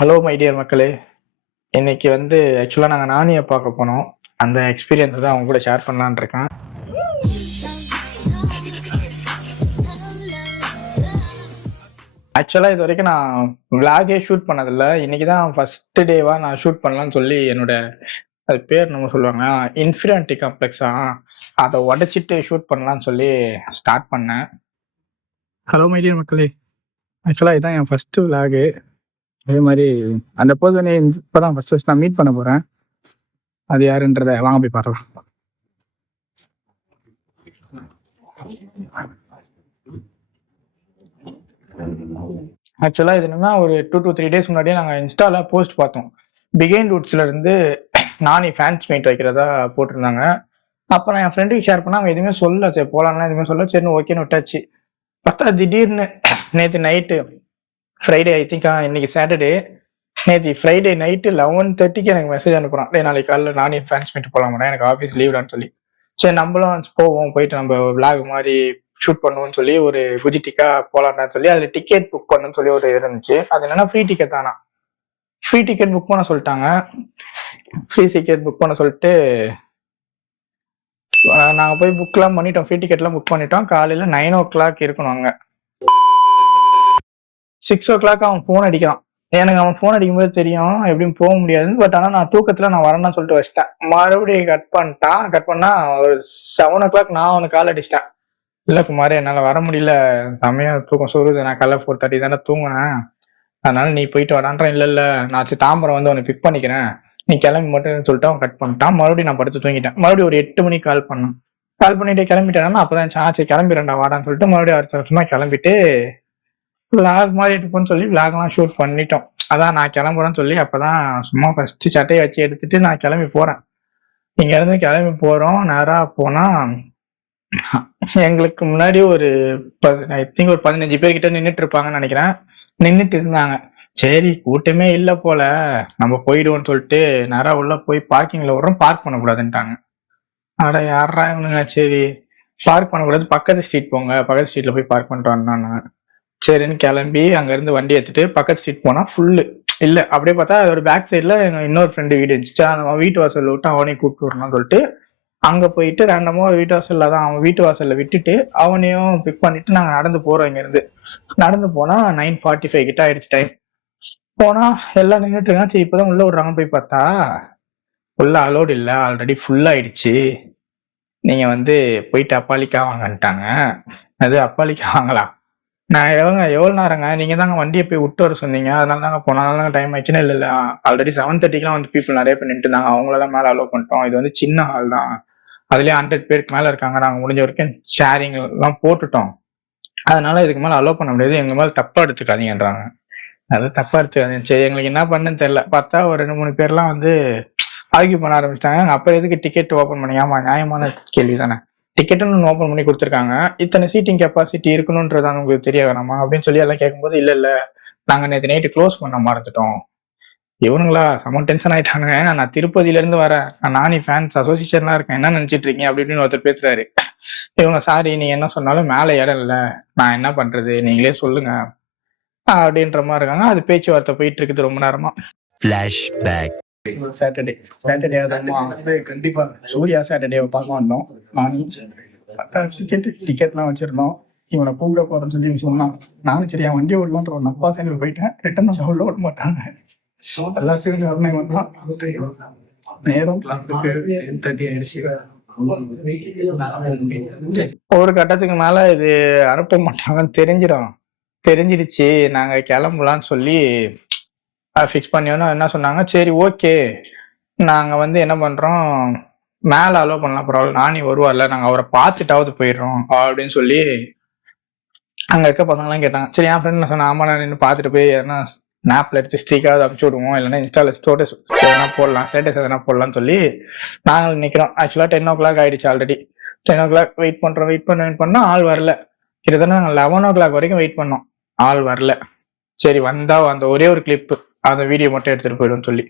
Hello my dear மக்களே. இன்னைக்கு வந்து ஆக்சுவலாக நாங்கள் நானியை பார்க்க போனோம். அந்த எக்ஸ்பீரியன்ஸை தான் அவங்க கூட ஷேர் பண்ணலான்னு இருக்கேன். ஆக்சுவலாக இது வரைக்கும் நான் விளாகே ஷூட் பண்ணதில்லை. இன்னைக்கு தான் ஃபர்ஸ்ட் டேவாக நான் ஷூட் பண்ணலான்னு சொல்லி என்னோட அது பேர் நம்ம சொல்லுவாங்க இன்ஃபீரியாரிட்டி காம்ப்ளெக்ஸா அதை உடைச்சிட்டு ஷூட் பண்ணலான்னு சொல்லி ஸ்டார்ட் பண்ணேன். ஹலோ மை டியர் மக்களே, ஆக்சுவலாக இதுதான் என் ஃபர்ஸ்ட் விளாகு. அதே மாதிரி அந்த பர்சனை இப்போதான் ஃபர்ஸ்ட் நான் மீட் பண்ண போறேன். அது யாருன்றத வாங்க போய் பார்க்கலாம். ஆக்சுவலா இது என்னன்னா ஒரு 2 to 3 days முன்னாடியே நாங்கள் இன்ஸ்டால போஸ்ட் பார்த்தோம். பிகைன் ரூட்ஸ்ல இருந்து நானி ஃபேன்ஸ் மீட் வைக்கிறதா போட்டிருந்தாங்க. அப்போ நான் என் ஃப்ரெண்டுக்கு ஷேர் பண்ணா அவன் எதுவுமே சொல்ல, சரி போலாம்னா எதுவுமே சொல்ல, சரின்னு ஓகேன்னு விட்டாச்சு. பார்த்தா திடீர்னு நேற்று நைட்டு ஃப்ரைடே, ஐ திங்க் இன்னைக்கு சாட்டர்டே, நேற்று ஃப்ரைடே நைட்டு 11:30க்கு எனக்கு மெசேஜ் அனுப்புறான். டே நாளைக்கு காலைல நானே ஃப்ரெண்ட்ஸ் மீட் போகலாமாடா, எனக்கு ஆஃபீஸ் லீவ்டான்னு சொல்லி. சரி நம்மளும் போவோம், போயிட்டு நம்ம விளாக் மாதிரி ஷூட் பண்ணுவோம்னு சொல்லி ஒரு குஜிட்டிக்கா போலான்னு சொல்லி அதில் டிக்கெட் புக் பண்ணணும்னு சொல்லி ஒரு இருந்துச்சு. அது என்னன்னா ஃப்ரீ டிக்கெட் தானா. ஃப்ரீ டிக்கெட் புக் பண்ண சொல்லிட்டாங்க. ஃப்ரீ டிக்கெட் புக் பண்ண சொல்லிட்டு நாங்கள் போய் புக்லாம் பண்ணிட்டோம். ஃப்ரீ டிக்கெட்லாம் புக் பண்ணிட்டோம். காலையில் 9 o'clock இருக்கணும் அங்கே. 6 o'clock அவன் ஃபோன் அடிக்கிறான். எனக்கு அவன் ஃபோன் அடிக்கும்போது தெரியும் எப்படியும் போக முடியாதுன்னு. பட் ஆனால் நான் தூக்கத்தில் நான் வரேன்னு சொல்லிட்டு வச்சிட்டேன். மறுபடியும் கட் பண்ணிட்டான். கட் பண்ணா ஒரு 7 o'clock நான் அவனுக்கு கால் அடிச்சிட்டேன். இல்லை குமார், என்னால் வர முடியல, செம்மையாக தூக்கம் சொல்லுது, நான் காலைல 4:30 தானே தூங்கினேன், அதனால நீ போயிட்டு வரான்றான். இல்லை இல்லை நான் தாம்பரம் வந்து அவனை பிக் பண்ணிக்கிறேன், நீ கிளம்பி மட்டும் சொல்லிட்டு அவன் கட் பண்ணிட்டான். மறுபடியும் நான் படுத்து தூங்கிட்டேன். மறுபடியும் ஒரு 8 மணிக்கு கால் பண்ணான். கால் பண்ணிட்டு கிளம்பிட்டேன்னா அப்பதான் ஆச்சு கிளம்பிடுறேன்டா வாடான்னு சொல்லிட்டு மறுபடியும் அடுத்த வருஷமா கிளம்பிட்டு விளாக் மாதிரி எடுப்போம்னு சொல்லி விளாக்லாம் ஷூட் பண்ணிட்டோம். அதான் நான் கிளம்புறேன்னு சொல்லி அப்பதான் சும்மா ஃபர்ஸ்ட் சட்டையை வச்சு எடுத்துட்டு நான் கிளம்பி போறேன். இங்க இருந்து கிளம்பி போறோம். நேரா போனா எங்களுக்கு முன்னாடி ஒரு ஐ திங்க் ஒரு 15 பேர் கிட்ட நின்றுட்டு இருப்பாங்கன்னு நினைக்கிறேன். நின்றுட்டு இருந்தாங்க. சரி கூட்டமே இல்ல போல, நம்ம போயிடுவோம்னு சொல்லிட்டு நேரா உள்ள போய் பார்க்கிங்ல வர்றோம். பார்க் பண்ணக்கூடாதுன்ட்டாங்க. அட யாரா இவனுங்க, சரி பார்க் பண்ணக்கூடாது, பக்கத்து ஸ்ட்ரீட் போங்க, பக்கத்து ஸ்ட்ரீட்ல போய் பார்க் பண்ணிட்டு வந்தாங்க. சரின்னு கிளம்பி அங்க இருந்து வண்டி எடுத்துட்டு பக்கத்து ஸ்ட்ரீட் போனா ஃபுல்லு இல்ல. அப்படியே பார்த்தா அதோட பேக் சைட்ல இன்னொரு ஃப்ரெண்டு வீடு இருந்துச்சு. நம்ம வீட்டு வாசல்ல விட்டு அவனையும் கூப்பிட்டு வரணும்னு சொல்லிட்டு அங்க போயிட்டு ரேண்டமா வீட்டு வாசல்ல தான் அவன் வீட்டு வாசல்ல விட்டுட்டு அவனையும் பிக் பண்ணிட்டு நாங்க நடந்து போறோம். இங்க இருந்து நடந்து போனா 9:45 கிட்ட ஆயிடுச்சு டைம். போனா எல்லாம் நின்றுட்டு இருக்கான். சரி இப்பதான் உள்ள விடுறாங்க. போய் பார்த்தா உள்ள அலோடு இல்ல, ஆல்ரெடி ஃபுல் ஆயிடுச்சு. நீங்க வந்து போயிட்டு அப்பாலிக்கா வாங்கன்ட்டாங்க. அது அப்பாலிக்கா வாங்கலாம். நான் எவ்வளவு நேரங்க, நீங்க தாங்க வண்டியை போய் விட்டு வர சொன்னீங்க, அதனால தாங்க போனாலும் டைம் ஆயிடுச்சுன்னா. இல்ல இல்ல ஆல்ரெடி 7:30க்குலாம் வந்து பீப்புள் நிறைய பேர் நின்று இருந்தாங்க, அவங்களெல்லாம் மேல அலோவ் பண்ணிட்டோம். இது வந்து சின்ன ஹால் தான், அதுலயே 100 பேருக்கு மேல இருக்காங்க, நாங்க முடிஞ்ச வரைக்கும் ஷேரிங் எல்லாம் போட்டுட்டோம், அதனால இதுக்கு மேல அலோவ் பண்ண முடியாது, எங்க மேல தப்பா எடுத்துக்காதீங்கன்றாங்க. அது தப்பா எடுத்துக்காதீங்க. சரி எங்களுக்கு என்ன பண்ணுன்னு தெரியல. பார்த்தா ஒரு 2-3 பேர்லாம் வந்து ஆர்கியூ பண்ண ஆரம்பிச்சிட்டாங்க. அப்ப எதுக்கு டிக்கெட் ஓபன் பண்ணி, ஆமா நியாயமான கேள்வி தானே, டிக்கெட்டுன்னு ஓப்பன் பண்ணி கொடுத்துருக்காங்க, இத்தனை சீட்டிங் கெப்பாசிட்டி இருக்கணும்ன்றது உங்களுக்கு தெரிய வேணாமா அப்படின்னு சொல்லி எல்லாம் கேட்கும்போது, இல்ல இல்ல நாங்க நேற்று நைட்டு க்ளோஸ் பண்ண மறந்துட்டோம். இவனுங்களா செம டென்ஷன் ஆயிட்டாங்க. நான் திருப்பதியில இருந்து வரேன், நான் நானி ஃபேன்ஸ் அசோசியேஷன்லாம் இருக்கேன், என்ன நினைச்சிட்டு இருக்கீங்க அப்படின்னு ஒருத்தர் பேசுறாரு. இவங்க சாரி நீ என்ன சொன்னாலும் மேல இடம் இல்ல, நான் என்ன பண்றது நீங்களே சொல்லுங்க அப்படின்ற மாதிரி இருக்காங்க. அது பேச்சுவார்த்தை போயிட்டு இருக்குது ரொம்ப நேரமா. சாட்டர்டே கண்டிப்பா சூர்யா சாட்டர்டேவை பார்க்க வந்தோம். டிக்கெட்லாம் வச்சிருந்தோம். இவனை கூப்பிட போறேன்னு சொல்லி சொன்னான். நானும் சரியா வண்டி ஓடலான்ற ஒரு அப்பா சேர்ந்து போயிட்டேன். ரிட்டன் உள்ள ஓட மாட்டாங்க, எல்லாம் சேர்ந்து அருணை வந்தான். நேரம் ஒரு கட்டத்துக்கு மேல இது அனுப்ப மாட்டாங்கன்னு தெரிஞ்சிருச்சு. நாங்க கிளம்பலான்னு சொல்லி ஃபிக்ஸ் பண்ணியோன்னா என்ன சொன்னாங்க, சரி ஓகே நாங்க வந்து என்ன பண்றோம், மேல அலோவ் பண்ணலாம் பரவாயில்ல, நானி வருவார்ல, நாங்க அவரை பார்த்துட்டாவது போயிடுறோம் அப்படின்னு சொல்லி அங்க இருக்க பசங்கலாம் கேட்டாங்க. சரி என் ஃப்ரெண்ட் சொன்னேன், ஆமா நான் நின்று பார்த்துட்டு போய் எதனா ஸ்னாப்ல எடுத்து ஸ்ட்ரீக்காவது அனுப்பிச்சு விடுவோம், இல்லைன்னா இன்ஸ்டால ஸ்டோட்டஸ் எதனா போடலாம், ஸ்டேட்டஸ் எதனா போடலாம்னு சொல்லி நாங்கள் நிக்கிறோம். ஆக்சுவலா 10 o'clock ஆயிடுச்சு ஆல்ரெடி. 10 o'clock வெயிட் பண்ணா ஆள் வரல. கிட்டத்தட்ட நாங்கள் 11 o'clock வரைக்கும் வெயிட் பண்ணோம், ஆள் வரல. சரி வந்தா அந்த ஒரே ஒரு கிளிப் அந்த வீடியோ மட்டும் எடுத்துட்டு போயிடும் சொல்லி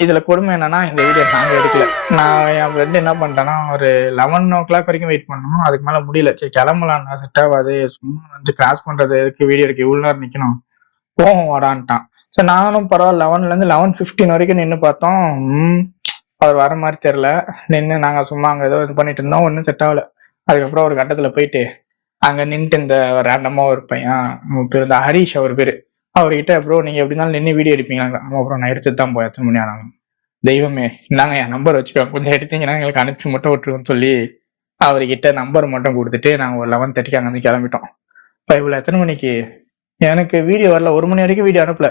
இதுல கொடுமை என்னன்னா இந்த வீடியோ நாங்க எடுக்கல. நான் என் ஃப்ரெண்டு என்ன பண்ணிட்டேன்னா ஒரு 11 வரைக்கும் வெயிட் பண்ணணும். அதுக்கு மேல முடியல. சரி கிளம்பலாம்டா, செட் ஆகாது, சும்மா வந்து கிராஸ் பண்றது எதுக்கு, வீடியோ எடுக்க இவ்வளவு நேரம் நிக்கணும், போவோம் வாடான்ட்டான். சரி நானும் பரவாயில்ல 11ல இருந்து 11:15 வரைக்கும் நின்று பார்த்தோம். அவர் வர மாதிரி தெரியல. நின்று நாங்க சும்மா அங்க ஏதோ இது பண்ணிட்டு இருந்தோம், ஒன்றும் செட் ஆகல. அதுக்கப்புறம் ஒரு கட்டத்துல போயிட்டு அங்க நின்றுட்டு இந்த ரேண்டமா ஒரு பையன் பேர் இந்த ஹரீஷ், அவர் பேரு, அவர்கிட்ட ப்ரோ நீங்க எப்படி இருந்தாலும் நின்று வீடியோ எடுப்பீங்களா? ஆமா ப்ரோ நான் எடுத்துட்டு தான் போய் எத்தனை மணி ஆனாலும். தெய்வமே இந்தாங்க என் நம்பர் வச்சுக்கோங்க, கொஞ்சம் எடுத்தீங்கன்னா எங்களுக்கு அனுப்பிச்சு மட்டும் விட்டுருவோம்னு சொல்லி அவர்கிட்ட நம்பர் மட்டும் கொடுத்துட்டு நாங்க ஒரு 11:30 அங்க இருந்து கிளம்பிட்டோம். இப்போ இவ்வளவு எத்தனை மணிக்கு எனக்கு வீடியோ வரல, 1 மணி வரைக்கும் வீடியோ அனுப்பல.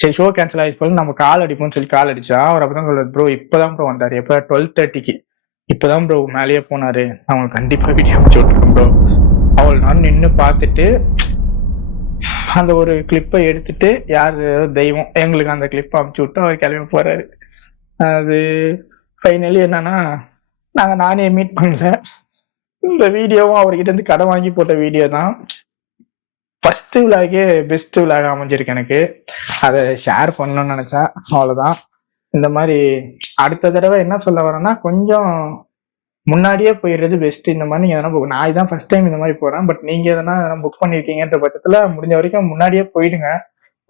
சரி ஷோ கேன்சல் ஆகி போல நம்ம கால் அடிப்போம்னு சொல்லி கால் அடிச்சா அவர் அப்பதான் சொல்றாரு ப்ரோ இப்பதான் ப்ரோ வந்தாரு, எப்ப 12:30க்கு இப்பதான் ப்ரோ மேலேயே போனாரு, அவங்களுக்கு கண்டிப்பா வீடியோ அனுப்பிச்சு விட்டுருக்கோம் ப்ரோ. அவள் நான் நின்று பார்த்துட்டு அந்த ஒரு கிளிப்பை எடுத்துட்டு யாரு தெய்வம் எங்களுக்கு அந்த கிளிப்பை அனுப்பிச்சு விட்டு அவர் கிளம்பி போறாரு. அது ஃபைனலி என்னன்னா நானே மீட் பண்ணல. இந்த வீடியோவும் அவர்கிட்ட இருந்து கடன் வாங்கி போட்ட வீடியோ தான். ஃபர்ஸ்ட் விலாகே பெஸ்ட் விலாக அமைஞ்சிருக்கு எனக்கு. அதை ஷேர் பண்ணணும்னு நினைச்சா அவ்வளவுதான். இந்த மாதிரி அடுத்த தடவை என்ன சொல்ல வரேன்னா கொஞ்சம் முன்னாடியே போயிடுறது பெஸ்ட். இந்த மாதிரி நீங்க எதனா நான் இதான் ஃபர்ஸ்ட் டைம் இந்த மாதிரி போறேன், பட் நீங்க எதனா புக் பண்ணிருக்கீங்கன்ற பட்சத்துல முடிஞ்ச வரைக்கும் முன்னாடியே போயிடுங்க.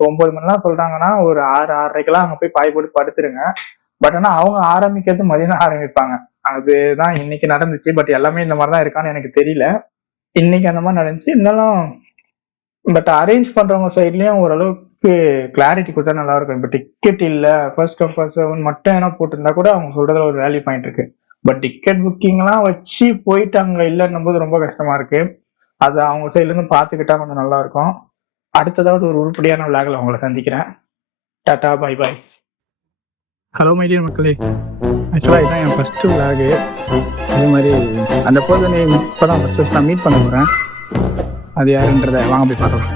9 மணிலாம் சொல்றாங்கன்னா ஒரு 6-6:30 அங்க போய் பாய் போட்டு படுத்துருங்க. பட் ஆனா அவங்க ஆரம்பிக்கிறது மதியம் ஆரம்பிப்பாங்க. அதுதான் இன்னைக்கு நடந்துச்சு. பட் எல்லாமே இந்த மாதிரிதான் இருக்கான்னு எனக்கு தெரியல. இன்னைக்கு அந்த மாதிரி நடந்துச்சு. இருந்தாலும் பட் அரேஞ்ச் பண்றவங்க சைட்லயும் ஓரளவுக்கு கிளாரிட்டி கொடுத்தா நல்லா இருக்கும். இப்ப டிக்கெட் இல்ல ஃபர்ஸ்ட் கம் ஃபர்ஸ்ட் சர்வ் மட்டும் ஏன்னா போட்டிருந்தா கூட அவங்க சொல்றதுல ஒரு வேல்யூ பாயிண்ட் இருக்கு. பட் டிக்கெட் புக்கிங் எல்லாம் வச்சு போயிட்டு அங்க இல்லைன்னும் போது ரொம்ப கஷ்டமா இருக்கு. அது அவங்க சைட்ல இருந்து பாத்துக்கிட்டா கொஞ்சம் நல்லா இருக்கும். அடுத்ததாவது ஒரு உருப்படியான விளாக்ல உங்களை சந்திக்கிறேன். Tata bye bye. Hello my dear மக்களே, ஆக்சுவலாக இதுதான் என் ஃபஸ்ட்டு விளாகு. அதே மாதிரி அந்த பர்சனை இப்போ தான் ஃபஸ்ட் நான் மீட் பண்ண போகிறேன். அது யாருன்றதை வாங்க போய் பார்க்கலாம்.